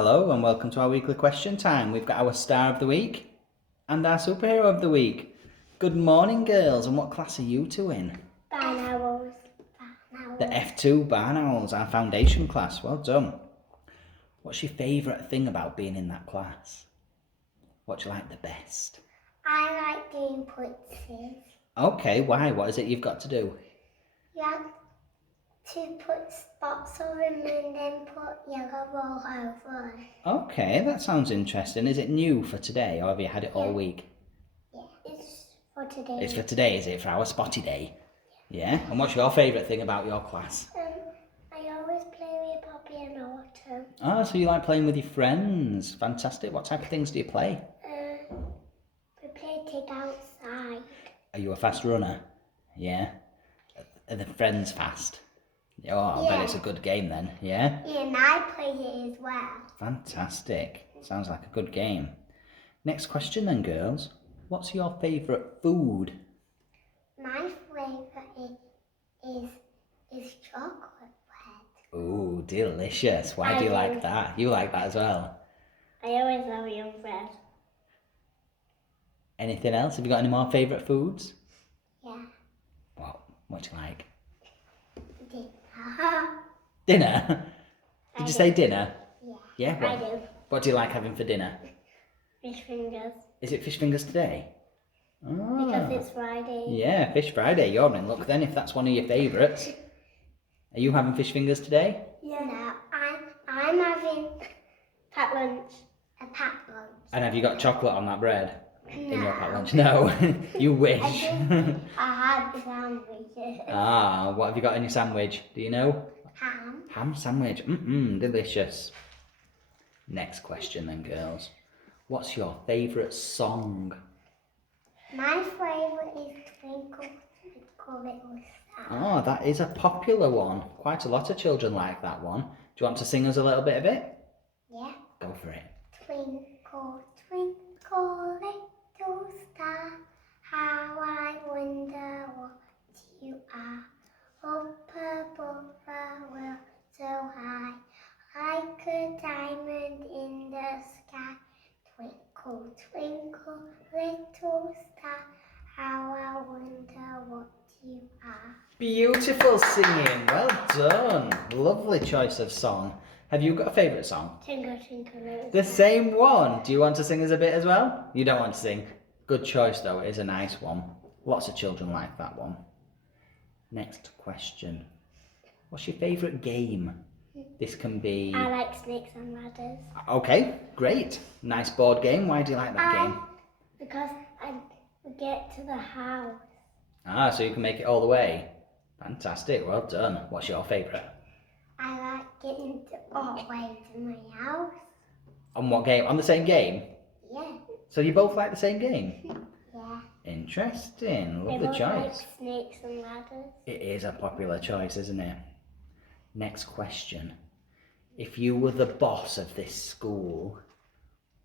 Hello and welcome to our weekly question time. We've got our star of the week and our superhero of the week. Good morning, girls, and what class are you two in? Barn Owls. The F2 Barn Owls, our foundation class. Well done. What's your favourite thing about being in that class? What do you like the best? I like doing putzes. Okay, why? What is it you've got to do? You have to put spots on them and then put yellow all over. Okay, that sounds interesting. Is it new for today or have you had it all week? Yeah, it's for today. It's for today, is it? For our spotty day? Yeah? And what's your favourite thing about your class? I always play with Poppy and Autumn. Oh, so you like playing with your friends. Fantastic. What type of things do you play? We play Tig outside. Are you a fast runner? Yeah? Are the friends fast? Oh, I bet it's a good game then, yeah? Yeah, and I play it as well. Fantastic. Sounds like a good game. Next question then, girls. What's your favourite food? My favourite is chocolate bread. Ooh, delicious. Why do you like that? You like that as well? I always love young bread. Anything else? Have you got any more favourite foods? Yeah. What do you like? Dinner. Dinner? Did you say dinner? Yeah. Yeah? I do. What do you like having for dinner? Fish fingers. Is it fish fingers today? Oh. Because it's Friday. Yeah, Fish Friday. You're in luck then if that's one of your favourites. Are you having fish fingers today? Yeah. No, I'm having packed lunch. A packed lunch. And have you got chocolate on that bread? No. In your packed lunch? No. You wish. I had sandwiches. Ah, what have you got in your sandwich? Do you know? Ham. Ham sandwich. Delicious. Next question then, girls. What's your favourite song? My favourite is Twinkle, Twinkle Little Star. Oh, that is a popular one. Quite a lot of children like that one. Do you want to sing us a little bit of it? Yeah. Go for it. Twinkle, twinkle, little star, how I wonder what you are. Up above the world so high, like a diamond in the sky. Twinkle, twinkle, little star, how I wonder what you are. Beautiful singing. Well done. Lovely choice of song. Have you got a favourite song? Twinkle, twinkle, little The star. same one. Do you want to sing us a bit as well? You don't want to sing. Good choice though. It is a nice one. Lots of children like that one. Next question. What's your favourite game? This can be... I like snakes and ladders. Okay, great. Nice board game. Why do you like that game? Because I get to the house. Ah, so you can make it all the way. Fantastic. Well done. What's your favourite? I like getting all the way to my house. On what game? On the same game? Yeah. So you both like the same game? Yeah. Interesting. They Lovely both choice. like snakes and ladders. It is a popular choice, isn't it? Next question. If you were the boss of this school,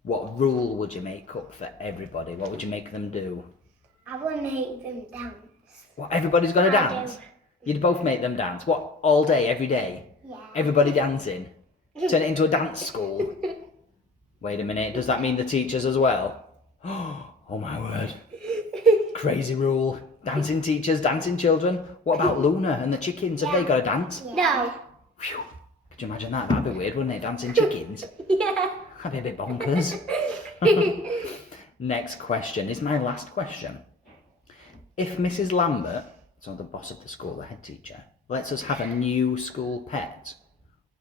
what rule would you make up for everybody? What would you make them do? I will make them dance. What, everybody's got to I dance? do. You'd both make them dance? What, all day, every day? Yeah. Everybody dancing? Turn it into a dance school? Wait a minute, does that mean the teachers as well? Oh my word. Crazy rule. Dancing teachers, dancing children. What about Luna and the chickens? Have they got to dance? No. Phew. Could you imagine that? That'd be weird, wouldn't it? Dancing chickens? Yeah. That'd be a bit bonkers. Next question is my last question. If Mrs. Lambert, so the boss of the school, the head teacher, lets us have a new school pet,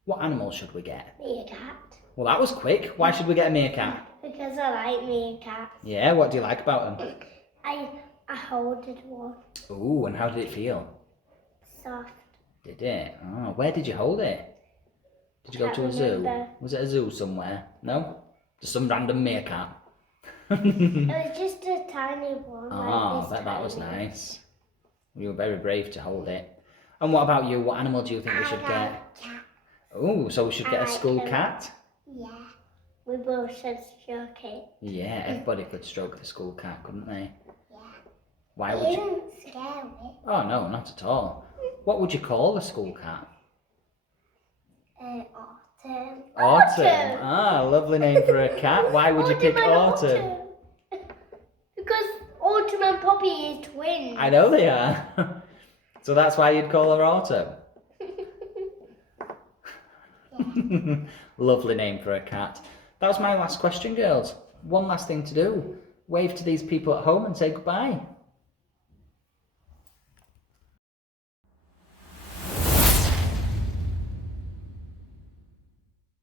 what animal should we get? Meerkat. Well, that was quick. Why should we get a meerkat? Because I like meerkats. Yeah, what do you like about them? I holded one. Ooh, and how did it feel? Soft. Did it? Oh, where did you hold it? Did you go to a zoo? Remember. Was it a zoo somewhere? No? Just some random meerkat? It was just a tiny one. Oh, like I this bet that was tiny. nice. You were very brave to hold it. And what about you? What animal do you think we should I get? like cat. Oh, so we should get a I like school them. cat? Yeah. We both should stroke it. Yeah, everybody could stroke the school cat, couldn't they? Yeah. Why It would you? isn't scary. Oh, no, not at all. What would you call the school cat? Autumn. Autumn. Ah, lovely name for a cat. Why would you pick and Autumn? Because Autumn and Poppy is twins. I know they are. So that's why you'd call her Autumn. Lovely name for a cat. That was my last question, girls. One last thing to do. Wave to these people at home and say goodbye.